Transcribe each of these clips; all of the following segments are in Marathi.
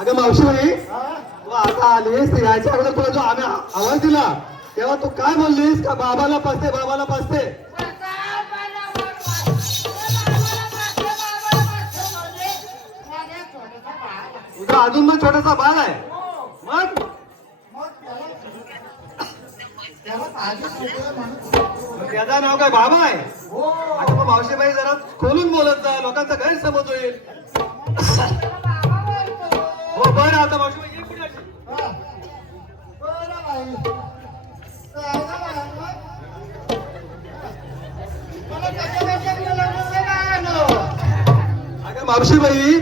अगं मावशी भाई तू आता आलीस यायच्या अगोदर तुला जो आम्ही आवाज दिला तेव्हा तू काय बोललीस का बाबाला पाचते बाबाला पाचते तुझा अजून पण छोटासा बाल आहे मग त्याचं नाव काय बाबा आहे आता मग मावशीबाई जरा खोलून बोलत जा लोकांचा गैरसमज होईल हो बरं आता मावशीबाई ये कुठे अगं मावशीबाई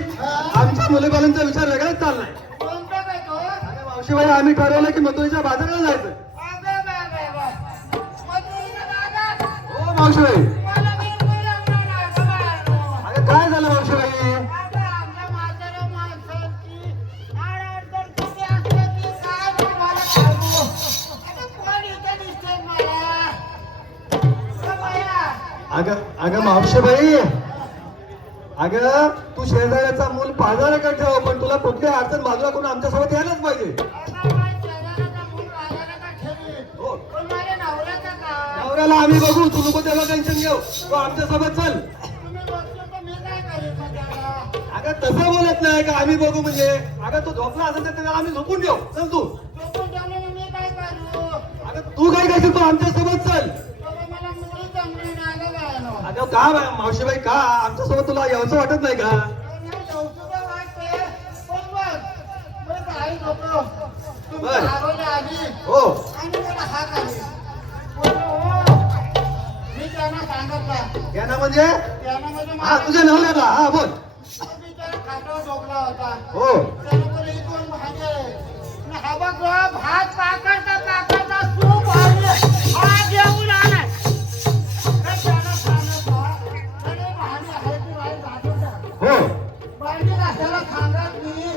आमच्या मुलीबालांचा विचार वेगळाच चाललाय अगं मावशीबाई आम्ही ठरवलं की मथुरेच्या बाजाराला जायचं हो मावशीबाई अगं काय झालं मावशीबाई अगं मावशीबाई अगं तू शेजाऱ्याचा मूल बाजाराकडे ठेव पण तुला कुठली अडचण बाजूला करून आमच्यासोबत यायलाच पाहिजे नवऱ्याला आम्ही बघू तू नको त्याला टेन्शन घेऊ तू आमच्यासोबत चल अगं तसं बोलत नाही का आम्ही बघू म्हणजे अगं तू झोपला असेल तर त्याला आम्ही झोपून देऊ चल तू अगं तू काय करशील तू आमच्यासोबत चल अगं का मावशीबाई का आमच्यासोबत तुला यावंसं वाटत नाही का बर हो त्यांना म्हणजे हा तुझ्या नवऱ्याला हा बोल हो भात पाकडता पाकडता सूप आज येऊन आलाय हो पाणी घासायला सांगत मी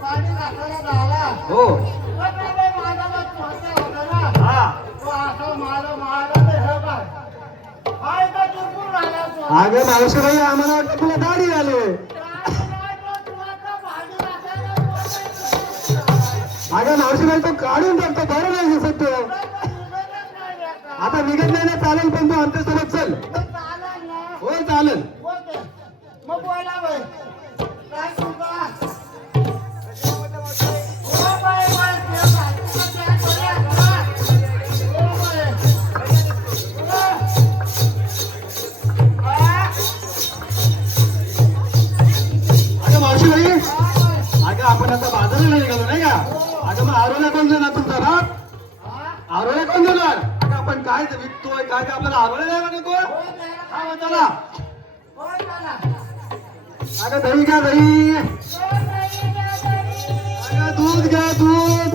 पाणी घासायला झाला हो माझा छोटा होता ना हा तो असं माझा हे काय हाय का चुकून राहिला तो अगं मावशीबाई आम्हाला वाटतं तुला दाढी आले अगं मावशीबाई तो काढून टाकतो बरं नाही दिसत तो आता निघत नाही ना चालेल पण तू आमच्यासोबत चल हो चालेल मग बोला बाई काय तुका अगं मावशीबाई अगं आपण आता बाजाराला निघालो नाही का अगं मग आरोला कोण देणार तुमचा भाग आरोला कोण देणार अगं आपण काय विकतोय काय काय आपल्याला आरोला द्यायला नको हा मग चला अगं दही घ्या दही अगं दूध घ्या दूध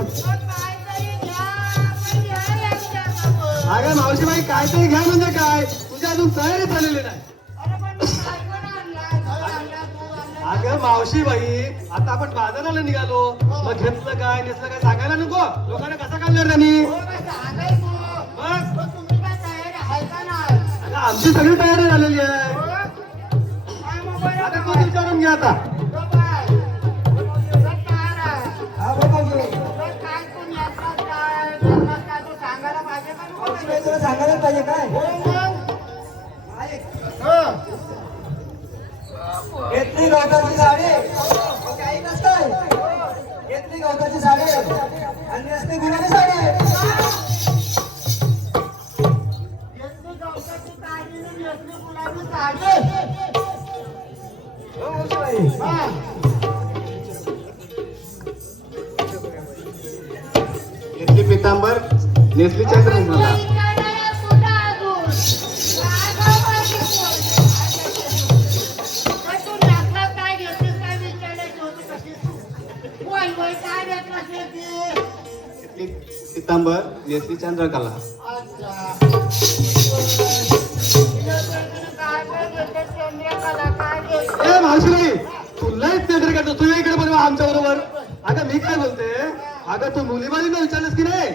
अगं मावशीबाई काहीतरी घ्या म्हणजे काय तुझी अजून तयारी झालेली नाही अगं मावशीबाई आता आपण बाजाराला निघालो मग घेतलं काय नेसलं काय सांगायला नको लोकांना कसा काढणार त्यांनी मग अगं आमची सगळी तयारी झालेली आहे आता तू विचारून घ्या आता सांगायला पाहिजे काय घेतली गवताची साडी काही नसतंय घेतली गवताची साडी आणि असते गुलाबी साडी घेतली गवताची साडी घेतली गुलाबी साडी घेतली पितांबर नेसली चंद्र पितांबर नेसली चंद्रकला. ए मावशी तुलाच नेत्र करतो तू इकडे बनवा आमच्या बरोबर. अगं मी काय बोलते अगं तू मुलीबालीला विचारलंस की नाही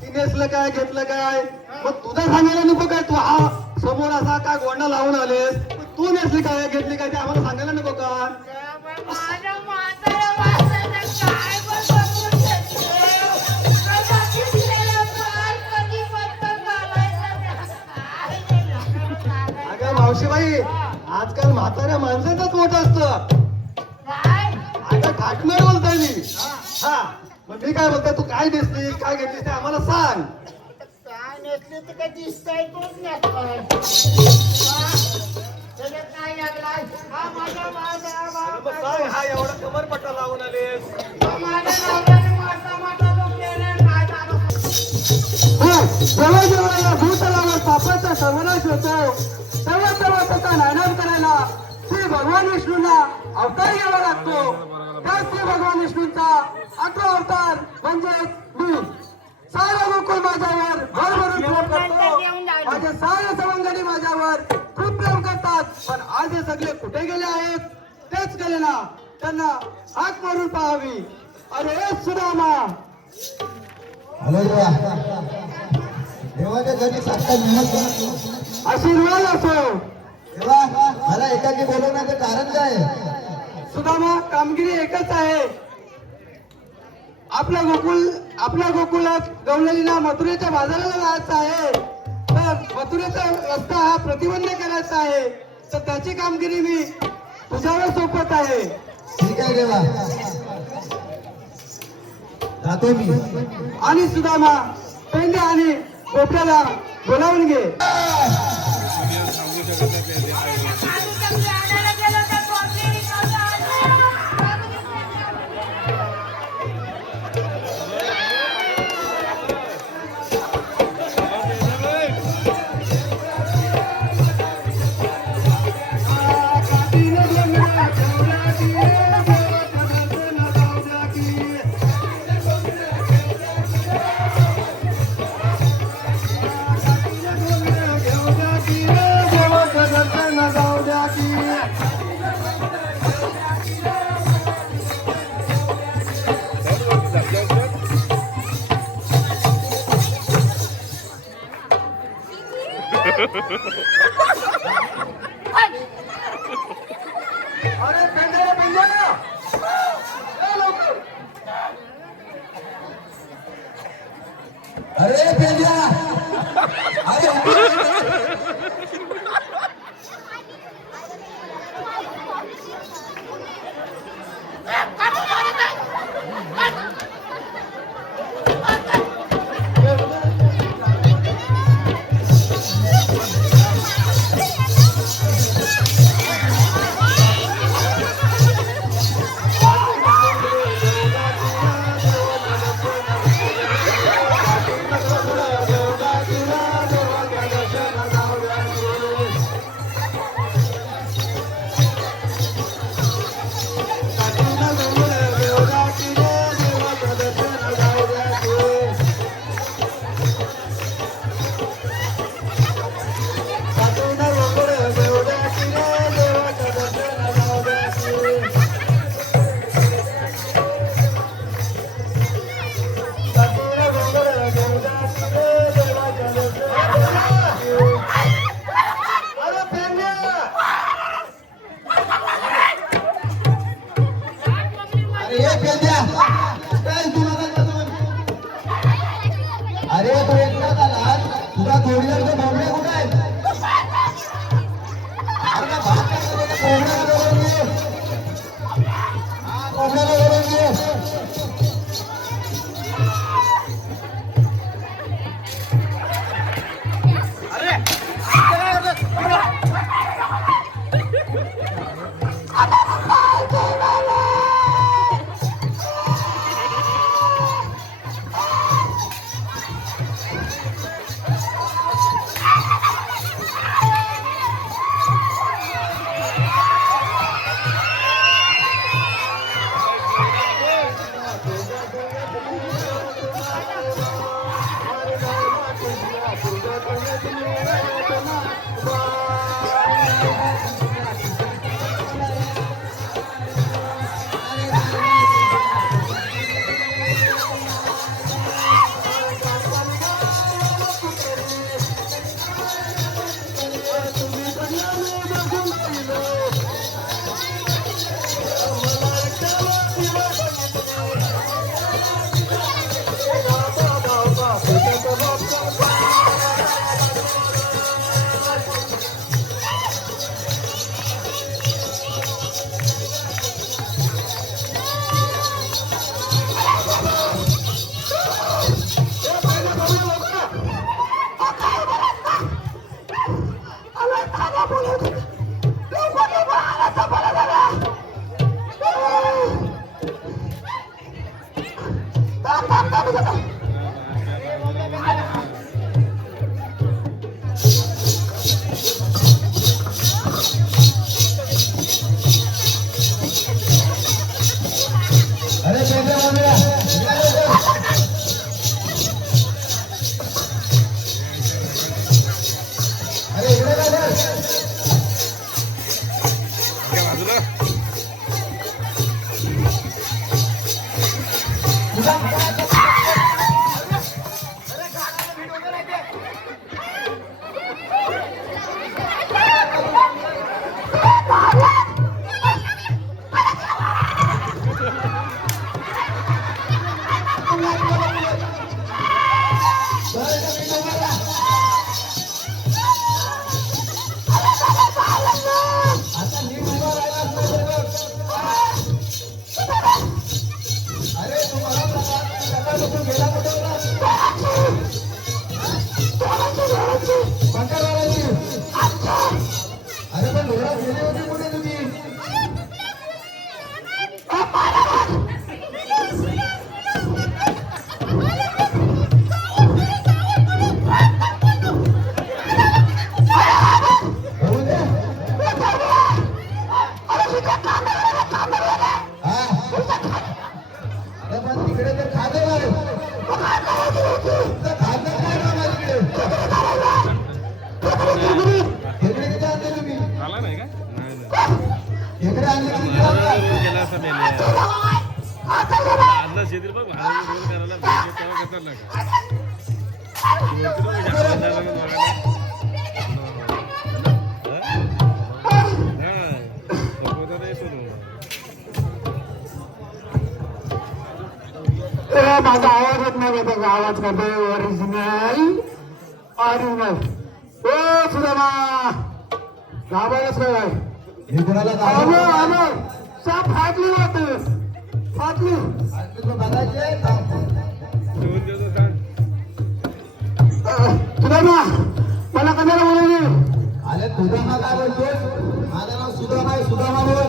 की नेसलं काय घेतलं काय मग तुझा सांगायला नको काय तू हा समोर असा काय गोंडा लावून आलेस तू नेसली काय घेतली काय ते आम्हाला सांगायला नको का. अगं मावशीबाई आजकाल म्हाताऱ्या माणसाचाच मोठं असतं. अगं घाटमेळ बोलतोय मी. हा मग मी काय बोलतोय तू काय नेसली काय घेतली ते आम्हाला सांग. काय नसली तर काय दिसतंय तूच नसतंय. त्याच्यात काय लागलाय हा माझा मग सांग हा एवढा कमरपट्टा लावून आलेस. माझ्या नवऱ्याने माझा माझा लोक केलं काय झालं. जेव्हा जेव्हा या भूतलावर पापाचा सर्वनाश होतो तेव्हा तेव्हा त्याचा नायनाट करायला श्री भगवान विष्णूंना अवतार घ्यावा लागतो. त्या श्री भगवान विष्णूंचा 18 अवतार म्हणजे मी. सारा गोकुळ माझ्यावर भरभरून प्रेम करतो. माझे सारे सवंगडी माझ्यावर खूप प्रेम करतात. पण आज हे सगळे कुठे गेले आहेत तेच गेले ना. त्यांना हाक मारून पाहावी. अरे सुदामा देवाच्या घरी साक्षात मेहनत आशीर्वाद असो. देवा मला एकाकी बोलवण्याचं कारण काय. सुदामा कामगिरी एकच आहे. आपल्या गोकुळात गवळलेला मथुरेच्या बाजाराला जायचं आहे तर मथुरेचा रस्ता हा प्रतिबंध करायचा आहे तर त्याची कामगिरी मी तुझ्यावर सोपत आहे. ठीक आहे देवा जातो मी. आणि सुदामा पेंडे आणि गोप्याला बोलावून घे. अरे पेंडे पेंडे लवकर. अरे पेंड्या अरे अरे तू एकटा झाला तुझा जोडीदार तो बोंबड्या कुठे आहे. अरे का भात बोंबड्याला बोलवून घे. हा बोंबड्याला बोलवून घे. अरे पेंड्या बांधूया. अरे इकडे काय बघ. आता नीट उभा राहिलास नाही तर बघ. अरे तू मला सकाळपासून गेला कुठे पंखा लावायची. अरे पण घरात गेले होते कुठे तुम्ही. होऊ दे. हा. अरे पण तिकडे ते खाते नाही. खाते काय काम आहे तिकडे. खेकडे किती आणले तुम्ही. आला नाही का? नाही नाही. खेकडे आणले की किती आणले? गेला असं मेले. आदला शेतीत बघ भाडं रोल करायला भेटले तेव्हा कसं लागा. माझा आवाज येत नाही त्याचा आवाज करतोय ओरिजिनल ऑरिजिनल. ओ सुदामा घाबरलाच काय हे कोणाला आलो दाखव. आलो साप फाटली होत फाटली. बघायचे सुदामा मला कशाला बोलवली. अरे सुदामा काय बोलतोस. माझं नाव सुदामा आहे. सुदामा बोल.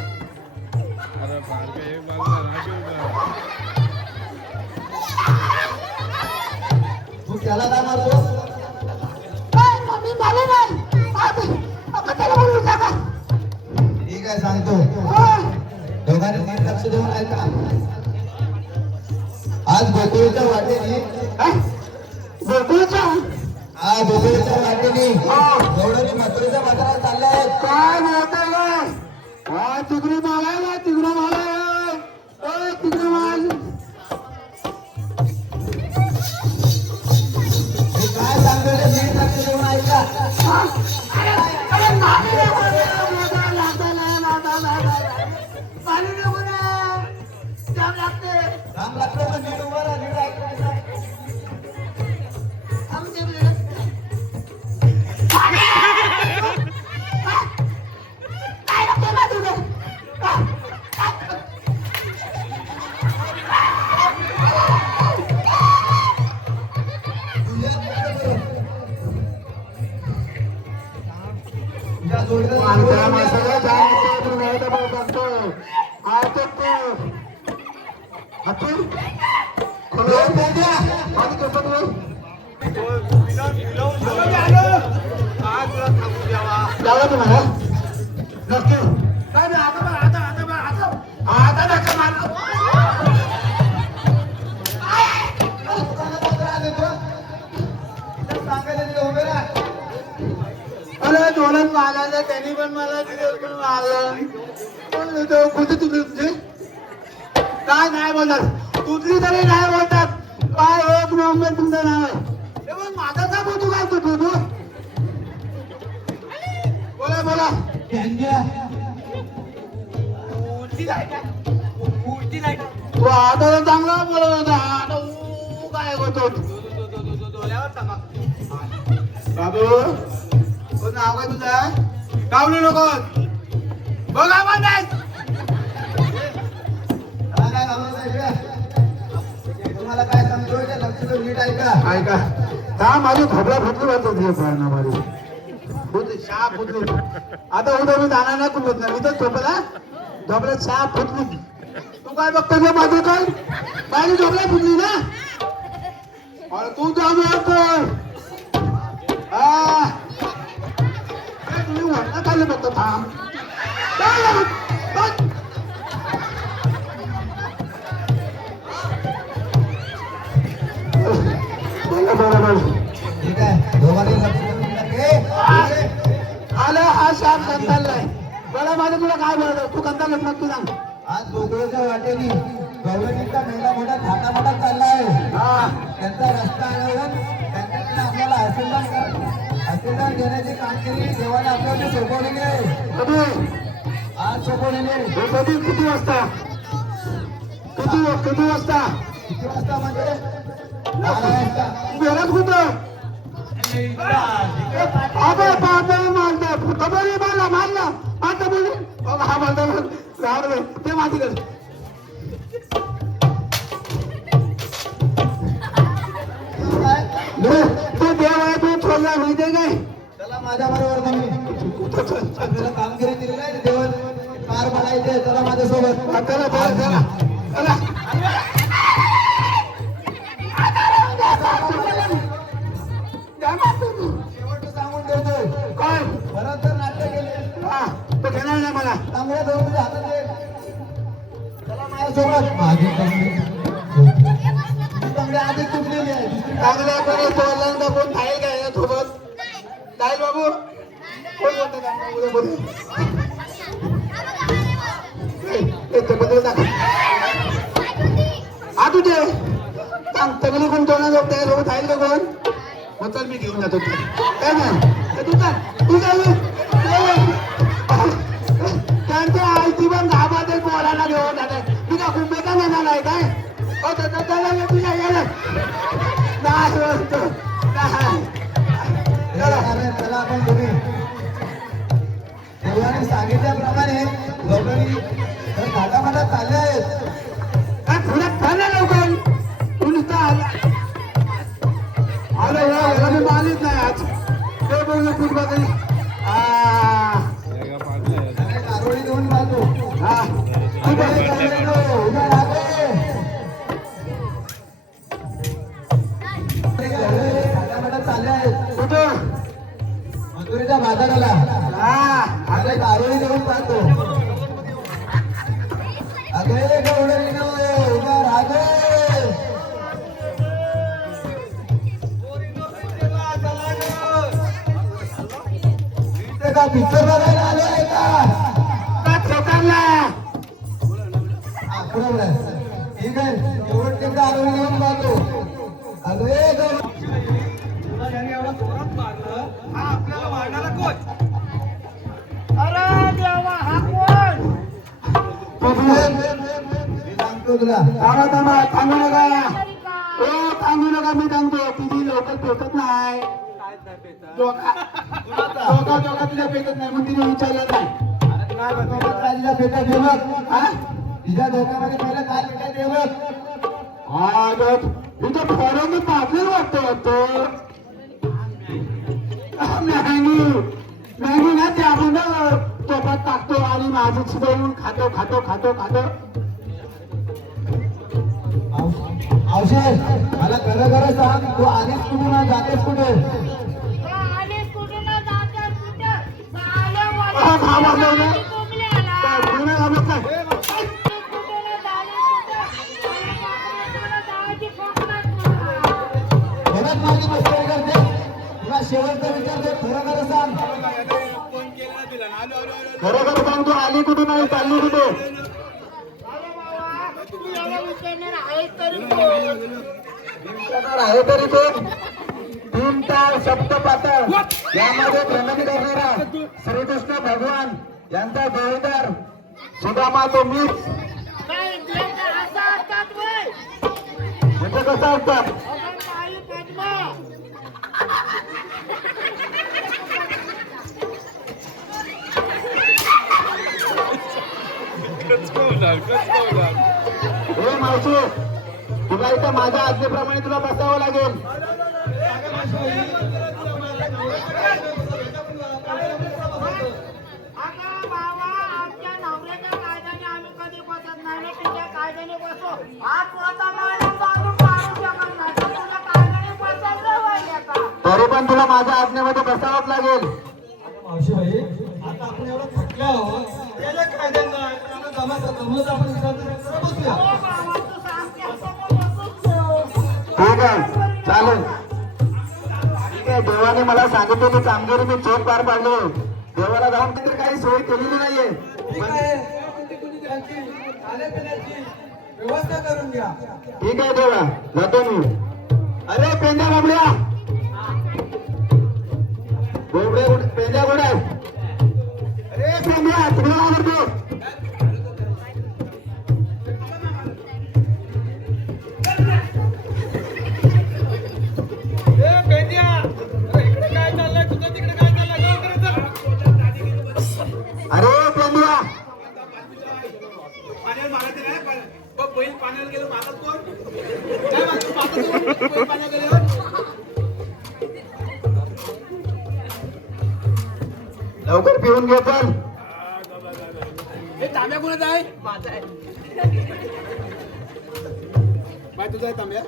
अरे बारका एक बाजूला राखीव का? तू त्याला काय मारतो. ठीक आहे सांगतो. दोघांनी नीट लक्ष देऊन ऐका. आज गोकुळच्या वाटेने गोकुळच्या आज गोकुळच्या वाटेने गौडरी म्हातारीच्या म्हातारा चालल्या आहेत. काय बोलतोय काय तिकडे मालाय तिकडे मालाय तिकडे माल. मी काय सांगतो ते नीट लक्ष देऊन ऐका. काम लागतं पण नीट उभं राहा. नीट ऐका. तुझ्या जोडीला माणसाला जाणतो तू नाही तर बघतो ऐकतो. हातून खरं द्या माझी कसं तू जाऊ तुम्हाला नक्की काय नाही, आता नका मारा. अरे दोनच मागायचं त्यांनी पण मला दिलं पण मागलं कुठे तुझे काय नाही बोलत तुझी तरी नाही बोलतात काय एक नंबर तुमचं नाव आहे ते पण माझा का बोलतो काय तू बोला बोला तू आता तर चांगला बोलत होता आता काय होतो बाबू कोण नाव काय तुझं गावली नको बघा पण नाही तुम्हाला काय सांगतोय ते लक्ष नीट ऐका. ऐका का माझी खोबरा फुटली वाटत माझी चहा फुटली आता उद्या मी जाणार नाही कुठत नाही मी तर झोपला झोपला चहा फुटली तू काय बघतो ना माझं काय माझी झोपला फुटली ना अरे तू जाऊ तुम्ही वरना खाल्लं बघतो थांब बरोबर ठीक आहे दोघांनी लक्ष देऊन टाके. आलं हा शाप कंटाळलाय बरं माझं तुला काय बोलतो तू कंटाळ नक्की सांग आज गोकुळच्या वाटेनी गौरवीचा मेला मोठा थाटा मोठा चालला आहे. हा त्यांचा रस्ता अडवून त्यांच्याकडे आपल्याला आशीर्वाद घेण्याची कामगिरी देवाने आपल्याला सोपवलेली आहे. कधी आज सोपवलेली आहे. हे कधी किती वाजता किती वाजता किती वाजता म्हणजे 12 वाजता. घरात कुठं अबे बाबा मारला फुटबॉल मारला आता बोलले हा बोलता राहू ते माझीकडे तू देव आहे तू छोडला माहिती आहे काय चला माझ्या बरोबर तुम्ही आपल्याला कामगिरी दिली नाही देवाने पार पडायचे. चला माझ्यासोबत. चला चला चला शेवटचं सांगून ठेवतोय. काय परत जर नाट्य केले हा तो घेणार नाही मला चांगल्या दोन तुझ्या हातात दे. चला माझ्यासोबत. माझी चांगली आधी तुटलेली आहे. चांगल्या कोणी बोलला कोण खाईल काय सोबत जाईल बाबू कोण बोलतो हा तुझे सांग तगली कोण कोणा जाऊ त्यासोबत आहे का कोण मग चल मी घेऊन जातो काय नाही तू त्यांच्या आईची पण गावात बोलायला घेऊन जाते तुझ्या कुंभेचा नेणार आहे काय तुझ्या गेलं चला आपण तुम्ही देवाने सांगितल्याप्रमाणे लोकांनी घाटामाटात चालले आहेत. काय पुण्यात खाल्ला लवकर तू नुसता आलं याला मी मानत नाही आज ते बोललो कुठं तरी आरोळी देऊन बाजू हा उभा राहते. घाटामाटात चालले आहेत. कुठं मथुरेच्या बाजाराला हा आता एक आरोळी देऊन पाहतो. अगे गौडरीनो उभा राहते. का पिक्चर बघायला आलोय का ठोकारला बरोबर आहे. ठीक आहे एवढं तेवढं आरोळी देऊन पाहतो. अगे गौड अरे देवा हा कोण मी सांगतो तुला. थांबा थांबा थांबू नका ओ थांबू नका मी सांगतो तुझी लवकर पेटत नाही जोका तुझ्या पेटत नाही मग तिने विचारलं नाही पेटा देवक हा तिच्या डोक्यामध्ये पहिलं काय पेटा देवक. हा तुझं फॉरम पापलेल वाटतं मॅगी ना ते आपण तोपात टाकतो आणि माझं शिजवून खातो मावशी मला खरं खरं सांग, तू आलीस कुठून आणि जातेस कुठे? आलीस कुठे ना जातेस कुठे? झालं मला. हा, हा, हा, हा, हा. कोंबली आला. काय बोलू नका आम्हाला काय? कुठे ना झालीस कुठे? तुला जायची कोकणात नाही. परत माझी मस्करी करते. तुला शेवटचा विचारते, खरं खरं सांग. खरं खरं सांग, तू आली कुठून आणि चालली कुठे? अरे बाबा, तू याला विचारणार आहेस तरी कोण? विचारणार आहे तरी तो 3 ताल सप्तपातळ यामध्ये प्रगती करणारा श्रीकृष्ण भगवान यांचा जोडीदार सुदामा तो मीच. काय इथले असं असतात वय? म्हणजे कसं असतात? अगं नाही पद्मा. हे मावशी, तुला इथं माझ्या आज्ञेप्रमाणे तुला बसावं लागेल. अगं बाबा, आमच्या नवऱ्याच्या कायद्याने आम्ही कधी बसत नाही ना, तुझ्या कायद्याने बसो. आज स्वतः मारून बाजून काढू शकत नाही, तर तुझ्या कायद्याने बसायचं वय का? तरी पण तुला माझ्या आज्ञेमध्ये बसावंच लागेल. मावशीबाई, आता आपण एवढं थकले आहोत, त्याला काय देणार? जमत आपण विचारतो बसूया. हो बाबा, तू सांगते असं मग बसूच ठेव. ठीक आहे, चालेल. ठीक आहे, देवाने मला सांगितलं की कामगिरी मी चोख पार पाडली. देवाला जाऊन काहीतरी काही सोय केलेली नाहीये. ठीक आहे, त्यांची खाण्यापिण्याची व्यवस्था करून घ्या. ठीक आहे देवा, जातो मी. अरे पेंद्या बाबड्या, पेंद्या कुठे आहे? अरे पेंद्या, तिकडे काय करतो? अरे पेंद्या, लवकर पिऊन घे पण. तांब्या कोणाचा आहे? माझा आहे. बाय तुझा आहे तांब्या?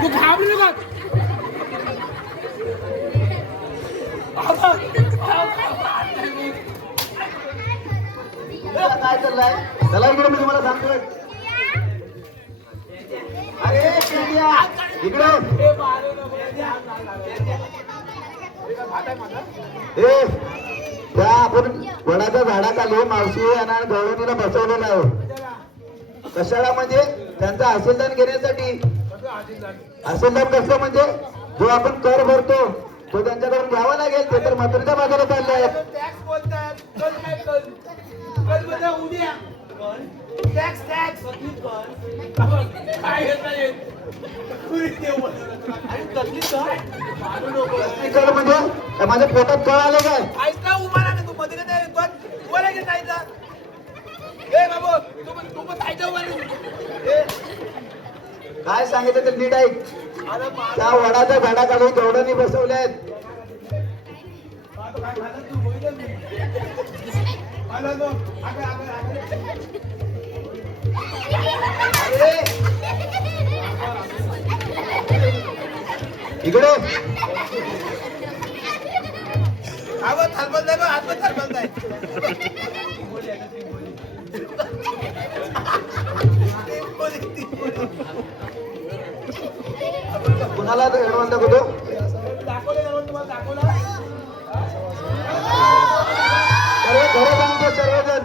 तू घाबरू नका. काय चाललंय? चला इकडे, मी तुम्हाला सांगतोय. अरे पेंद्या, इकडे ए, त्या आपण वडाच्या झाडाखाली मावशी आणि गवळणीला बसवलेलं आहे. कशाला म्हणजे त्यांचं आशीर्वाद घेण्यासाठी. आशीर्वाद कसं म्हणजे जो आपण कर भरतो तो त्यांच्याकडून घ्यावा लागेल. ते तर मथुरेच्या बाजूला चालले आहेत. टॅक्स बोलतात. कल काय कल? कल म्हणजे उद्या. Tax tax. काय येत नाही. आणि कसली कर? मारू नको. कर म्हणजे काय माझ्या पोटात कळ आले काय? ऐकला उभा राहा तू मध्ये काय येतो उभा की जायचा. ए बाबू तू पण जायचं उभा राहा. काय सांगितलं तर नीट ऐक. त्या वडाच्या झाडाखाली गवडणी बसवले आहेत. इकडे आवत हलबल नाही हातमध्ये हलबल नाही. कुणाला म्हणता कुठं? अरे खरं सांगतो सर्वजण.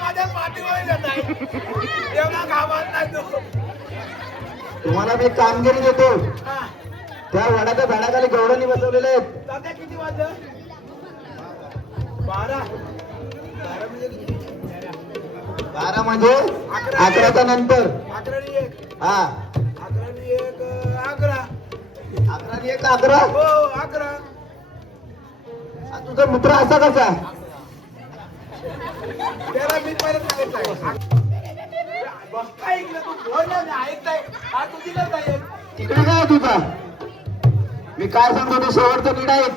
माझ्या पाठीवर येत आहे. एवढा घाबरत नाही तू. तुम्हाला मी कामगिरी देतो. त्या वडाच्या झाडाखाली गवडणी बसवलेले आहेत. दादा किती वाजलं? 12. 12 म्हणजे 11च्या नंतर. 11 हा, 11. 11 हो 11. तुझा मित्र असा कसा? त्याला मी परत सांगितलंय. बघता ऐकलं तू बोलला नाही ऐकताय. हा तुझी करता येईल. तिकडे काय तुझा? मी काय सांगतो ते शेवटचं नीट आहे.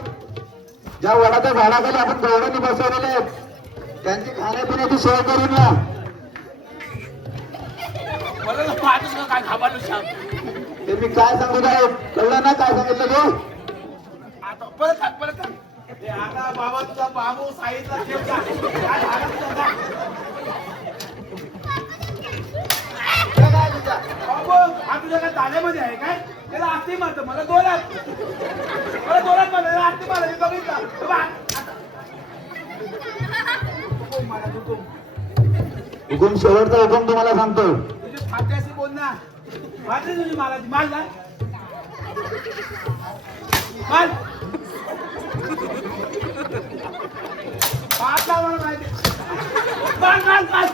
ज्या वडाच्या झाडाखाली आपण गौरवांनी बसवलेले आहेत त्यांची खाण्यापिण्याची सोय करून या. मला तर पाहतोस का काय खाबालो सांग. ते मी काय सांगू काय कळलं ना काय सांगितलं तू? आता परत सांग परत सांग. हे आता बाबा तुझा बाबू साईडला ठेव का? काय झालं तुझं का? हे काय तुझा? बाबू हा तुझ्या काय ताल्यामध्ये आहे काय? त्याला आरती मारतं मला दोरात मला आरती मारलं मी बघितलं. हे बघ, आता. हुकूम मारा, हुकूम. हुकूम शेवटचा हुकूम तुम्हाला सांगतो. तुझी फाट्याशी बोल ना. फाटी तुझी मारायची माल ना माल हात लावा मला माहिती माल माल माल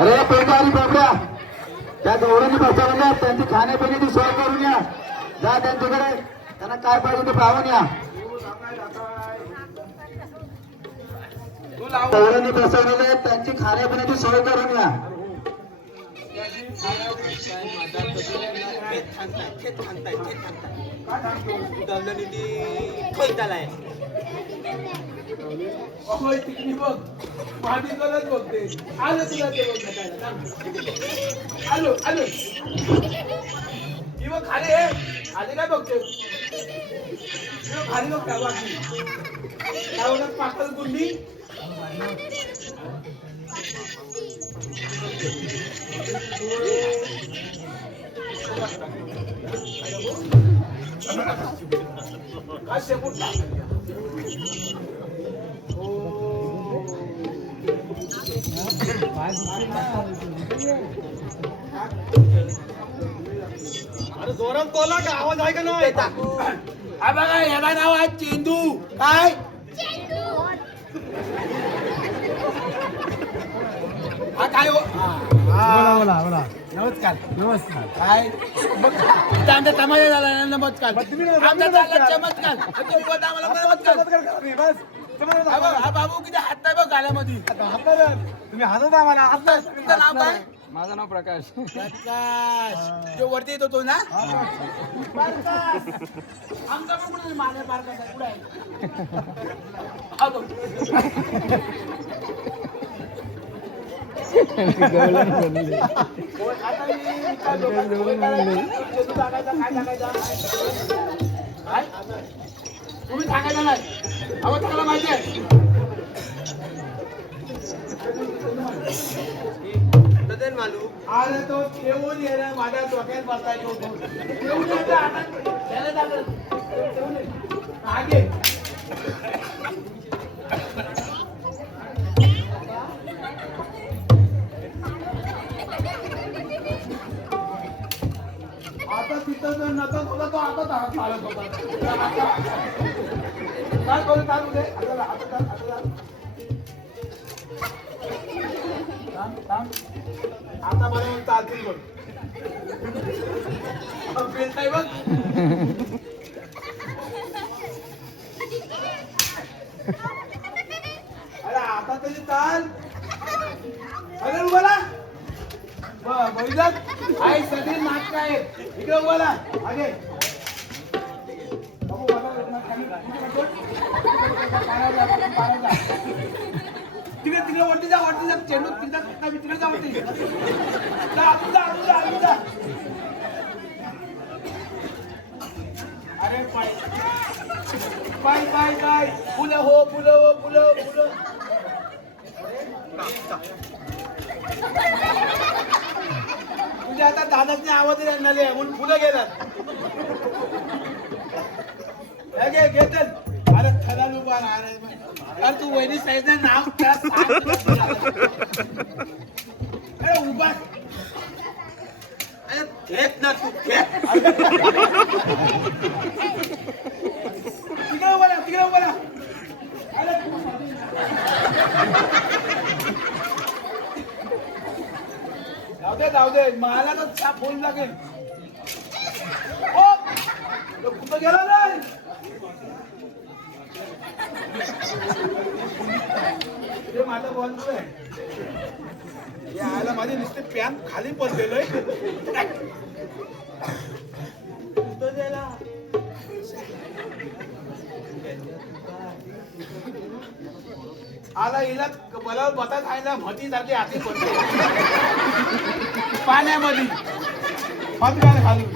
अरे पेटारी बोबड्या त्या गौरवांनी बसवल्या त्यांची खाण्यापिण्याची सोय करून या. जा त्यांच्याकडे त्यांना काय पाहिजे ते पाहून या. गौरवांनी बसवलेले आहेत त्यांची खाण्यापिण्याची सोय करून या. अहोय तिकडी बघ माझी गरज बघते आलं तुला ते बघ आलो आलो ही बघ खाली आहे आली काय बघते खाली बघ काय बाकी काय होणार पाकल गुंडी काय शेपूट अरे जोरात बोला का आवाज आहे का नाही? हा बघा याला नाव आहे चेंडू काय हा काय हो बोला नमस्कार नमस्कार काय इथं आमचा तमाशा झाला ना नमस्कार आमचा झाला चमत्कार तो बोलता आम्हाला नमस्कार हा बाबू किती हात आहे बघ गाल्यामध्ये तुम्ही हसत आम्हाला तुमचं नाव काय माझं नाव प्रकाश. प्रकाश जो वरती येतो तो ना प्रकाश आमचा पण कुठे माने प्रकाश आहे कुठे आहे हा बघ होय, आता मी काय दोघांचं होय करायचं? चेंडू टाकायचा, काय टाकायचा? काय? तुम्ही टाकायचा नाही अहो तुम्हाला माहिती आहे अरे तो ठेवून ये ना माझ्या डोक्यात बसायचो ठेवून ये आता त्याला टाकलं ठेवून ये मागे आता तिथं जर नसत होता तो आता चालत होता काय करू चालू दे आता मला चालतील बघ बेल्ट आहे बघ अरे आता तरी चाल अरे बोला बघितलं आई सगळी नाटक आहे इकडे बोला आगे तिकडे तिकडे वरती जा चेंडू तिकडे जा वरती जा अरे पाय पाय पाय पाय फुलं हो फुलं तुझ्या आता दादाचे आवाज येणार आहे म्हणून फुलं गेलात घेत अरे खरा उभा अरे तू वहिनी साईजचं नाव त्या अरे उभा अरे घेत ना तू तिकडे उभा अरे जाऊ दे मला तर छाप फोन लागेल कुठं गेला नाही हे माझा बॉन्डू आहे. यायला माझे नुसते पॅन खाली पडलेलं आला हिला मला बता खायला म्हटी सारखी हाती पडते पाण्यामध्ये हात घाल घालून.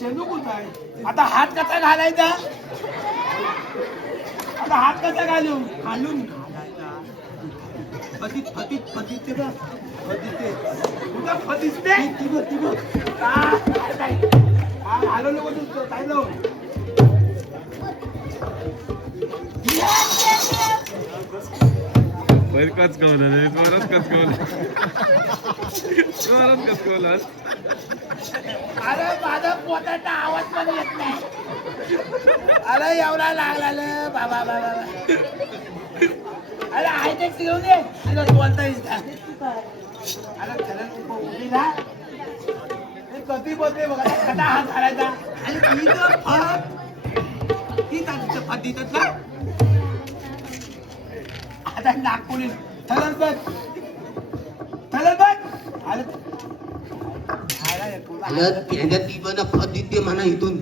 चेंडू कुठं आहे आता? हात कसा घालायचा? आता हात कसा घालू? घालून फतीत फतीत फतीत ते बघ. फतीते कुठं फतीते? हॅलो नको तू काय लावून अरे माझा पोटाचा आवाज पण येत नाही. अरे एवढा लागला बाबा बाबा. अरे आहे ते घेऊन ये. अरे बोलता येईल. अरे खरंच उभी ना कधी बोलते बघा. कसा हात घालायचा आणि तिचं फट ती तिचं फट देतात ना. आता नागपुरी थलर बघ थलर बघ. अरे त्याच्यात ती पण फतिते म्हणा इथून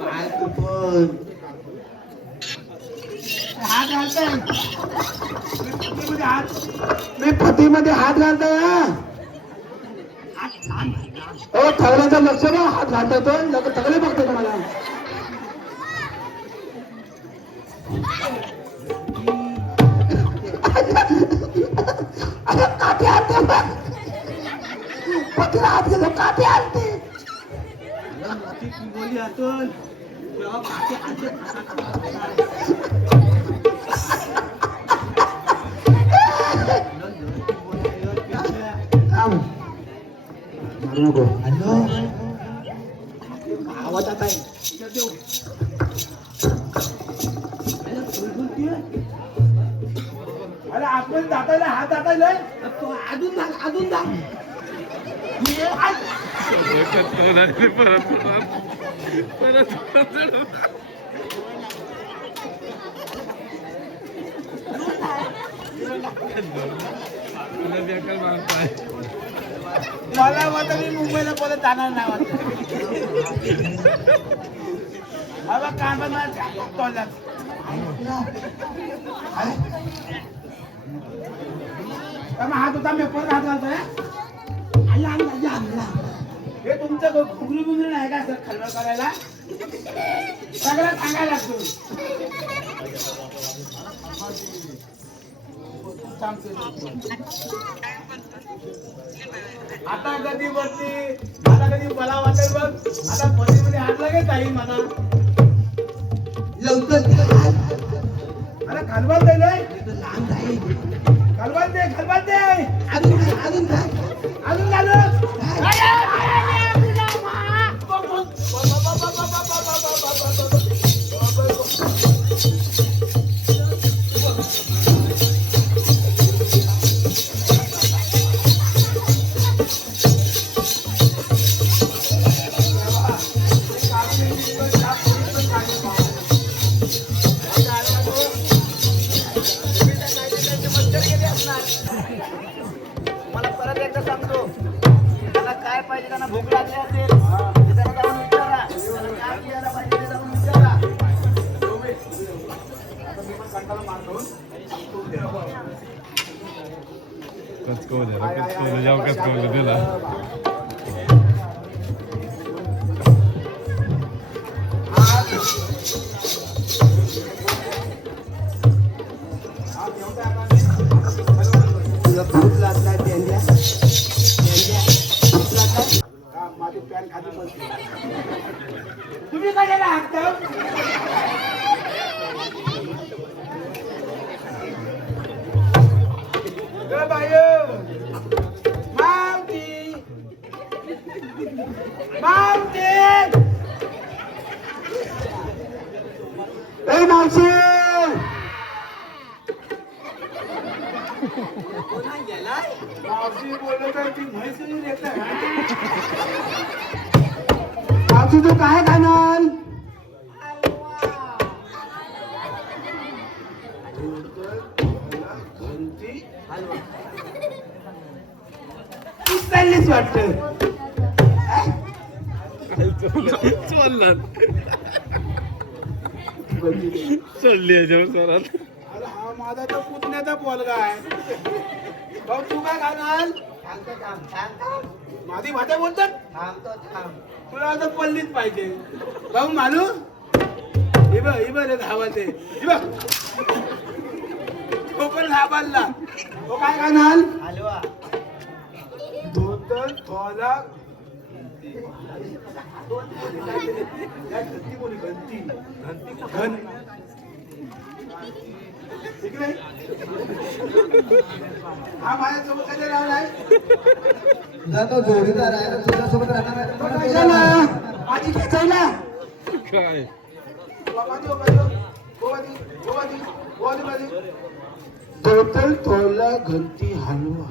काय तू पण हात घालताय मी फतीमध्ये हात घालतोय. ओ थगल्याचं लक्ष ना हात घालतोय थगले बघतो तुम्हाला. अरे काटे आणते पतीला हात घेतो काटे आणते. बोली अतुल नको आवाज आता आहे. अरे आपण जातायला हात जातायला अजून जा अजून जा. मला वाटतं मी मुंबईला परत जाणार नाही वाटत. बाबा कामात हात होता मी परत हात घालतोय. हे तुमचं घुगरी बुगरी नाही का सर खलबळ करायला सगळं सांगायला लागतो. आता कधी वरती आता कधी मला वाटेल बघ. आता मध्ये हात लागेल काही मला लवकर अरे खलबळ दिलंय खलबळ दे अजून घालू. मला परत एकदा सांगतो त्याला काय पाहिजे त्यांना भूक लागली असेल ते त्याला जाऊन विचारा. काय द्यायला पाहिजे ते जाऊन विचारा. आता मी पण कंटाळा मारतो. भूक लागलाय त्यांच्या माझी पॅन खाली पडते. तुम्ही कशाला हाकता? मावशी मावशी बोलत आहे ती म्हैसून येत मावशी तू काय खाणार? घ्यायची वाटते. अरे हा माझा तो पुतण्याचा पोलगा आहे. भाऊ तू काय खाणार? माझी भाषा बोलतात तुला आता पल्लीच पाहिजे. भाऊ मालू हे बघ रे धावाचे हे बघ तो पण घाबरला. तो काय खाणार? हलवा. धोतर थोला घंटी बोली घंटी घन इकडे हा माझ्यासोबत कधी राहणार तुझा तो जोडीदार आहे तुझ्यासोबत राहणार कशाला? माझी खेचायला धोतर थोला घंटी हलवा.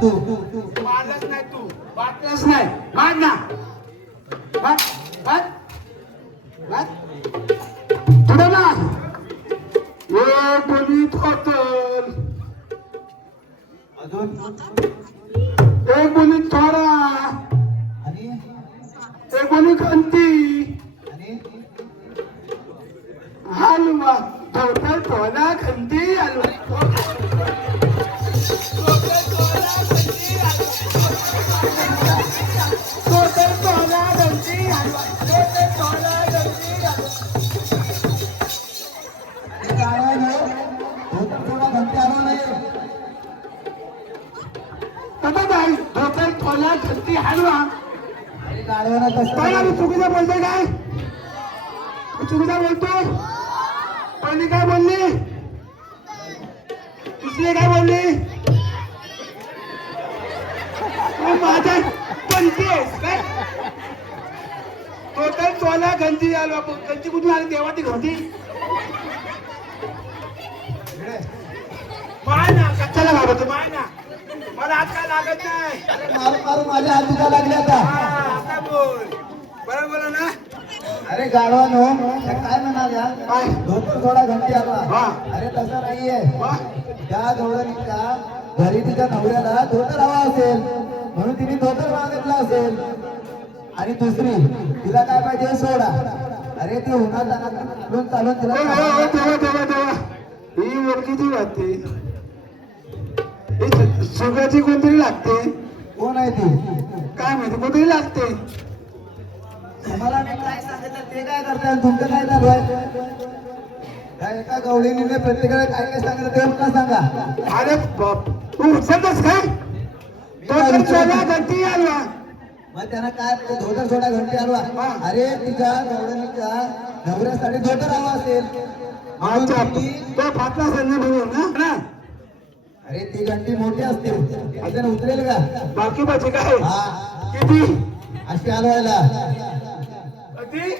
तू मारलाच नाही तू वाटलंच नाही. वाट ना वाट वाट वाट पुढे ना. एक बोली थोतल, अजून एक बोली थोडा, आणि एक बोली खंती आणि हलवा. धोतर थोडा खंती हलवा. धोतर थोडा खंती हलवा. धोतर थोडा खंती हलवा. काय थोडा घंटे आला नाही. तसं नाही. धोतर थोडा खंती हलवा. अरे गाडवाना काय कसं आम्ही चुकीचं बोलतोय काय? तू चुकीचं बोलतोय. पहिली काय बोलली, दुसरी काय बोलली? माझ्या कोणती आहेस काय? तो तर चोला गंजी आलो. गंजी कुठून आली? देवाची होती. माय ना कच्च्याला घाबरतो. माय ना मला आज काय लागत नाही. मारून मारून माझ्या हात दुखा लागले आता. हा, आता बोल बरोबर ना. अरे गाडवानो काय म्हणाल्या काय? धोतर थोडा घंटी आला. हा. अरे तसं नाहीये. वा. त्या गवळणीच्या घरी तिच्या नवऱ्याला धोतर हवा असेल म्हणून तिने धोतर मागितला असेल. आणि दुसरी तिला काय पाहिजे सोडा. अरे ती उन्हात चालून चालून तिला तेव्हा तेव्हा तेव्हा ही मुलगीची वाटते. ही सुगाची कोणतरी लागते. कोण आहे ती? काय माहिती कोणतरी लागते. तुम्हाला मी काय सांगितलं ते काय करताय आणि तुमचं काय चालू आहे? त्या एका गवळीने प्रत्येकाला काय काय सांगितलं ते मला सांगा. अरे बाप, तू उचलतोस काय? तो तर चोला गंती आलवा. मग त्यांना काय धोतर सोडा घंटी हलवा. अरे तिच्या गवळणीच्या नवऱ्यासाठी धोतर हवा असेल म्हणून अच्छा, तिने- तो फाटला संधी म्हणून ना. अरे ती घंटी मोठी असते त्याच्यानं उतरेल का? बाकी बाकी काय हा किती अशी हलवायला. किती?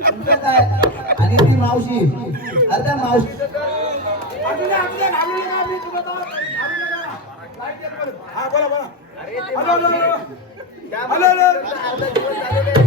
तुमचं काय? आणि ती मावशी अरे त्या मावशी हा बोला बोला. Hello hello hello. Hello hello.